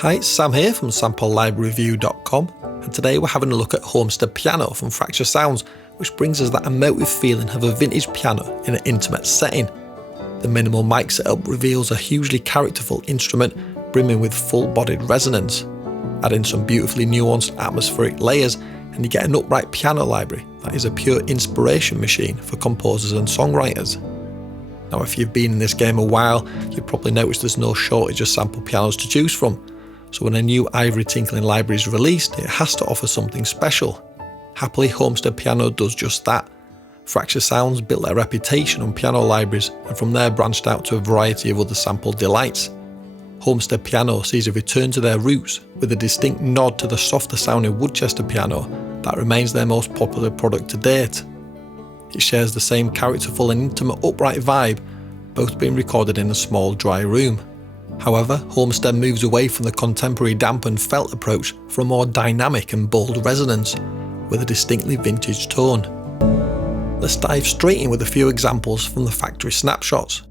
Hi, it's Sam here from SampleLibraryReview.com, and today we're having a look at Homestead Piano from Fracture Sounds, which brings us that emotive feeling of a vintage piano in an intimate setting. The minimal mic setup reveals a hugely characterful instrument brimming with full-bodied resonance. Add in some beautifully nuanced atmospheric layers and you get an upright piano library that is a pure inspiration machine for composers and songwriters. Now, if you've been in this game a while, you've probably noticed there's no shortage of sample pianos to choose from. So when a new ivory tinkling library is released, it has to offer something special. Happily, Homestead Piano does just that. Fracture Sounds built their reputation on piano libraries and from there branched out to a variety of other sample delights. Homestead Piano sees a return to their roots with a distinct nod to the softer sounding Woodchester piano that remains their most popular product to date. It shares the same characterful and intimate upright vibe, both being recorded in a small dry room. However, Homestead moves away from the contemporary dampened felt approach for a more dynamic and bold resonance, with a distinctly vintage tone. Let's dive straight in with a few examples from the factory snapshots.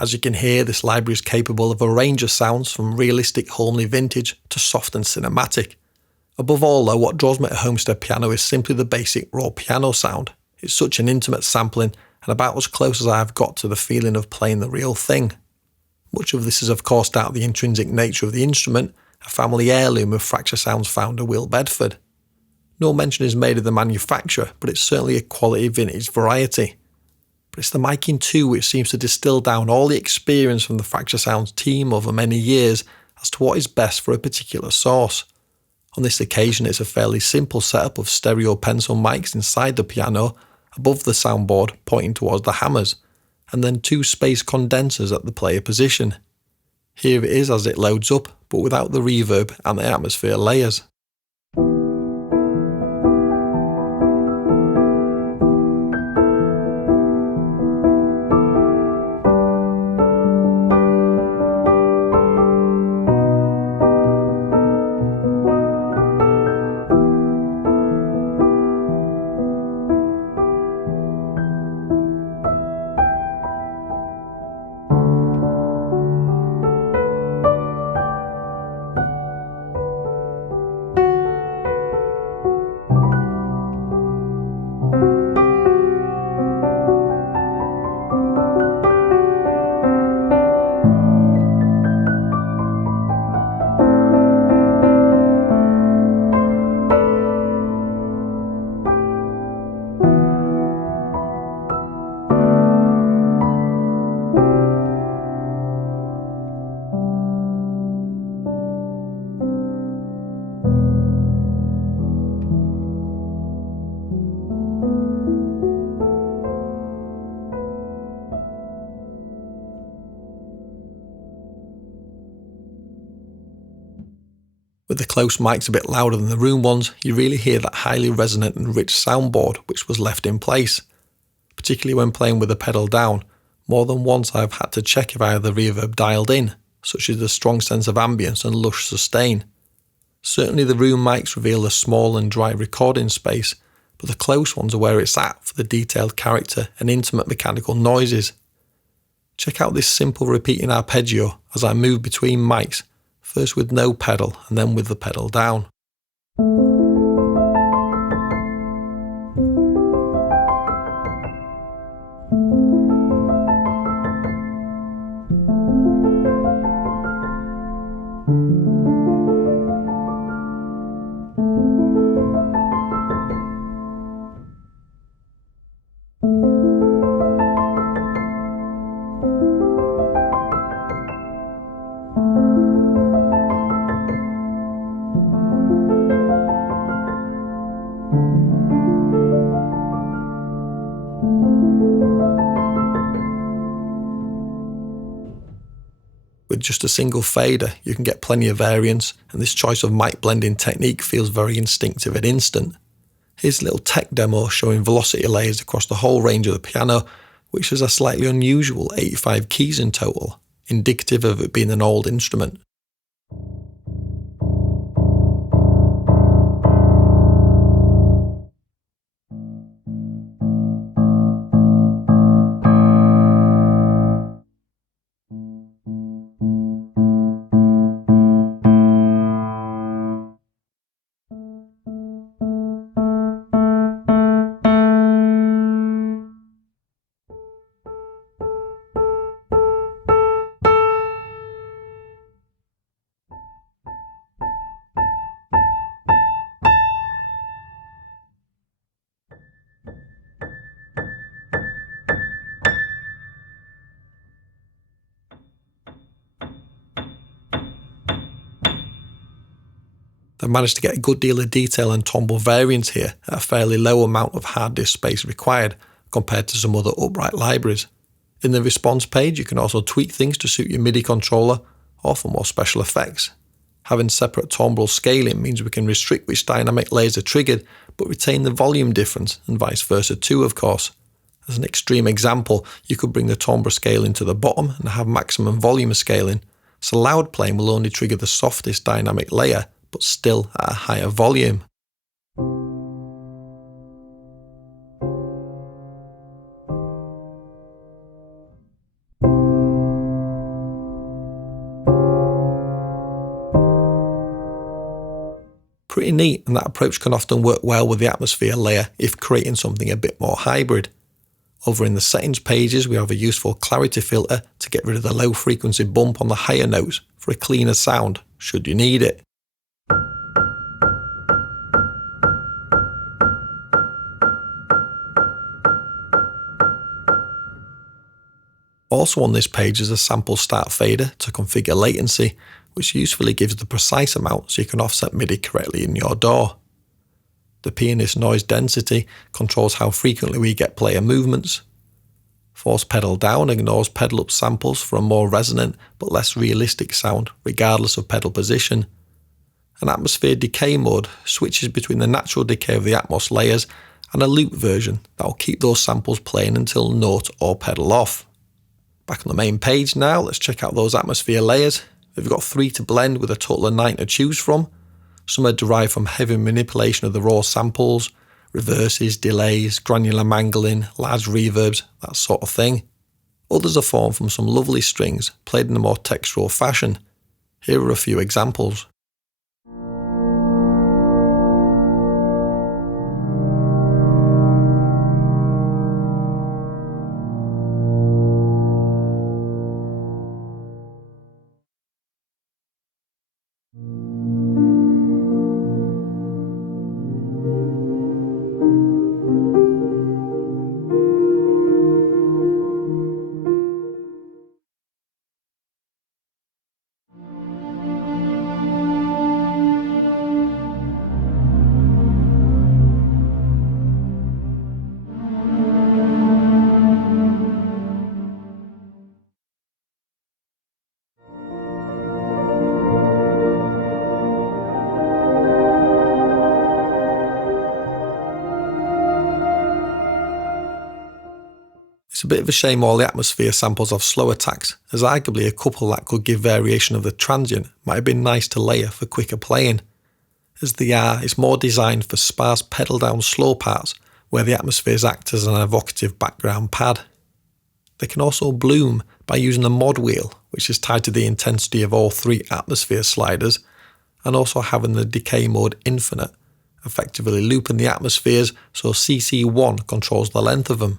As you can hear, this library is capable of a range of sounds from realistic homely vintage to soft and cinematic. Above all though, what draws me to Homestead Piano is simply the basic raw piano sound. It's such an intimate sampling and about as close as I've got to the feeling of playing the real thing. Much of this is of course down to the intrinsic nature of the instrument, a family heirloom of Fracture Sounds founder Will Bedford. No mention is made of the manufacturer, but it's certainly a quality vintage variety. But it's the miking too which seems to distill down all the experience from the Fracture Sounds team over many years as to what is best for a particular source. On this occasion it's a fairly simple setup of stereo pencil mics inside the piano, above the soundboard pointing towards the hammers, and then two space condensers at the player position. Here it is as it loads up, but without the reverb and the atmosphere layers. With the close mics a bit louder than the room ones, you really hear that highly resonant and rich soundboard which was left in place. Particularly when playing with the pedal down, more than once I have had to check if I have the reverb dialed in, such as the strong sense of ambience and lush sustain. Certainly the room mics reveal a small and dry recording space, but the close ones are where it's at for the detailed character and intimate mechanical noises. Check out this simple repeating arpeggio as I move between mics, first with no pedal and then with the pedal down. With just a single fader, you can get plenty of variance, and this choice of mic blending technique feels very instinctive and instant. Here's a little tech demo showing velocity layers across the whole range of the piano, which has a slightly unusual 85 keys in total, indicative of it being an old instrument. They've managed to get a good deal of detail and tonal variance here at a fairly low amount of hard disk space required compared to some other upright libraries. In the response page, you can also tweak things to suit your MIDI controller or for more special effects. Having separate tonal scaling means we can restrict which dynamic layers are triggered but retain the volume difference, and vice versa too, of course. As an extreme example, you could bring the timbre scaling to the bottom and have maximum volume scaling, so loud playing will only trigger the softest dynamic layer, but still at a higher volume. Pretty neat, and that approach can often work well with the atmosphere layer if creating something a bit more hybrid. Over in the settings pages, we have a useful clarity filter to get rid of the low frequency bump on the higher notes for a cleaner sound, should you need it. Also on this page is a sample start fader to configure latency, which usefully gives the precise amount so you can offset MIDI correctly in your DAW. The pianist noise density controls how frequently we get player movements. Force pedal down ignores pedal up samples for a more resonant but less realistic sound regardless of pedal position. An atmosphere decay mode switches between the natural decay of the Atmos layers and a loop version that will keep those samples playing until note or pedal off. Back on the main page now, let's check out those atmosphere layers. We've got 3 to blend with a total of 9 to choose from. Some are derived from heavy manipulation of the raw samples, reverses, delays, granular mangling, large reverbs, that sort of thing. Others are formed from some lovely strings played in a more textural fashion. Here are a few examples. It's a bit of a shame all the atmosphere samples have slow attacks, as arguably a couple that could give variation of the transient might have been nice to layer for quicker playing. as the R is more designed for sparse pedal down slow parts where the atmospheres act as an evocative background pad. They can also bloom by using the mod wheel, which is tied to the intensity of all three atmosphere sliders, and also having the decay mode infinite, effectively looping the atmospheres so CC1 controls the length of them.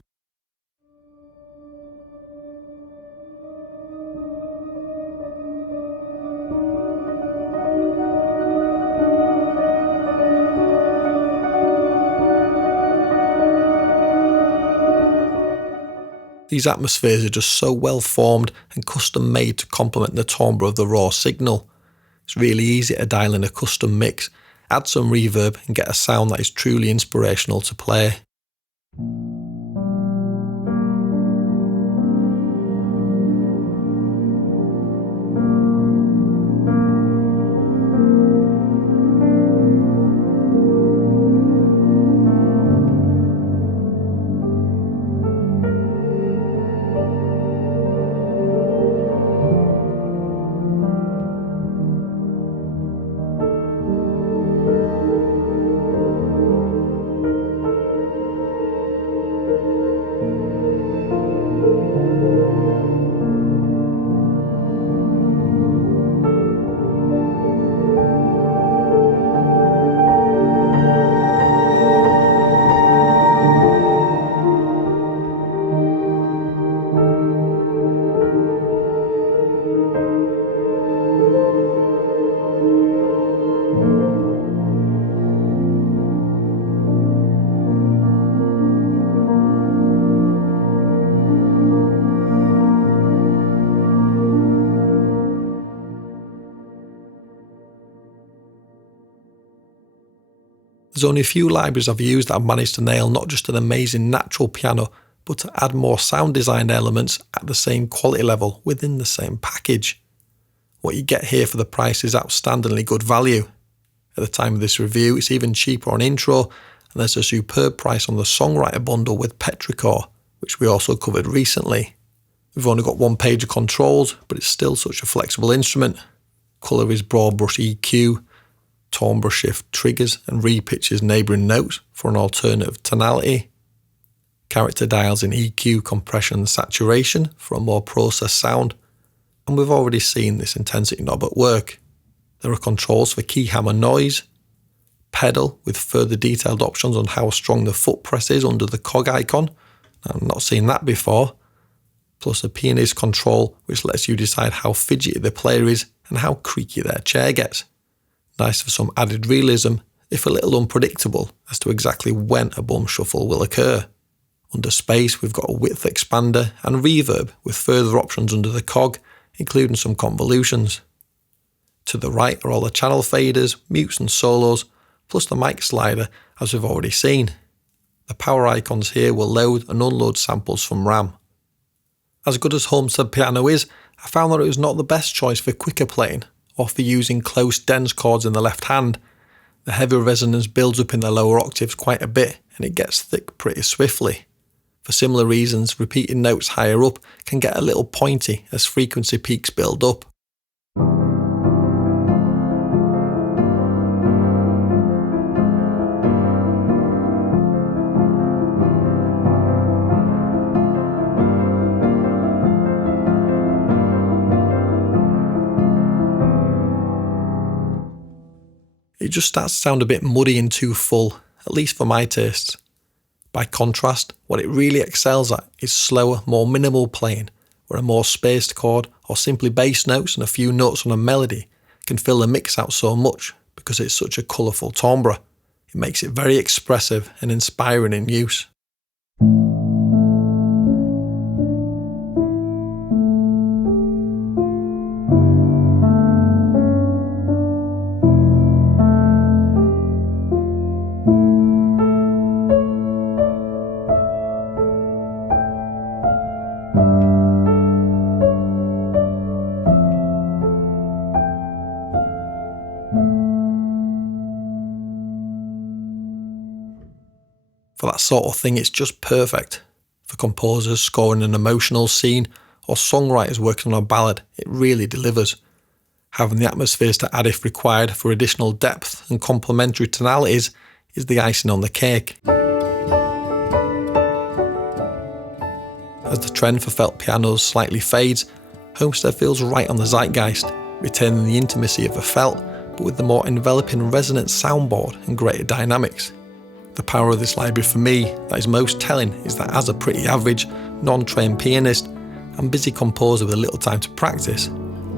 These atmospheres are just so well formed and custom made to complement the timbre of the raw signal. It's really easy to dial in a custom mix, add some reverb and get a sound that is truly inspirational to play. There's only a few libraries I've used that have managed to nail not just an amazing natural piano, but to add more sound design elements at the same quality level within the same package. What you get here for the price is outstandingly good value. At the time of this review, it's even cheaper on intro, and there's a superb price on the songwriter bundle with Petrichor, which we also covered recently. We've only got one page of controls, but it's still such a flexible instrument. Colour is broad brush EQ, timbre shift triggers and repitches neighbouring notes for an alternative tonality. Character dials in EQ, compression and saturation for a more processed sound. And we've already seen this intensity knob at work. There are controls for key hammer noise, pedal with further detailed options on how strong the foot press is under the cog icon. I've not seen that before. Plus a pianist control which lets you decide how fidgety the player is and how creaky their chair gets. Nice for some added realism, if a little unpredictable as to exactly when a bum shuffle will occur. Under space we've got a width expander and reverb with further options under the cog, including some convolutions. To the right are all the channel faders, mutes and solos, plus the mic slider as we've already seen. The power icons here will load and unload samples from RAM. As good as Homestead Piano is, I found that it was not the best choice for quicker playing, or for using close dense chords in the left hand. The heavier resonance builds up in the lower octaves quite a bit and it gets thick pretty swiftly. For similar reasons, repeating notes higher up can get a little pointy as frequency peaks build up. It just starts to sound a bit muddy and too full, at least for my tastes. By contrast, what it really excels at is slower, more minimal playing, where a more spaced chord or simply bass notes and a few notes on a melody can fill the mix out so much because it's such a colourful timbre. It makes it very expressive and inspiring in use. For that sort of thing, it's just perfect. For composers scoring an emotional scene or songwriters working on a ballad, it really delivers. Having the atmospheres to add if required for additional depth and complementary tonalities is the icing on the cake. As the trend for felt pianos slightly fades, Homestead feels right on the zeitgeist, retaining the intimacy of a felt, but with the more enveloping resonant soundboard and greater dynamics. The power of this library for me that is most telling is that as a pretty average, non-trained pianist and busy composer with a little time to practice,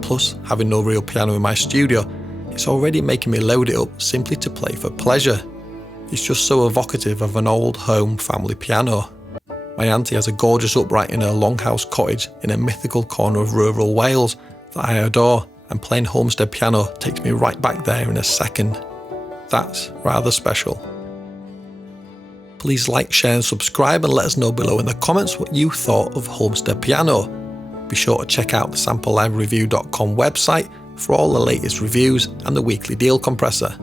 plus having no real piano in my studio, it's already making me load it up simply to play for pleasure. It's just so evocative of an old home family piano. My auntie has a gorgeous upright in her longhouse cottage in a mythical corner of rural Wales that I adore, and playing Homestead piano takes me right back there in a second. That's rather special. Please like, share and subscribe, and let us know below in the comments what you thought of Homestead Piano. Be sure to check out the samplelibraryreview.com website for all the latest reviews and the weekly deal compressor.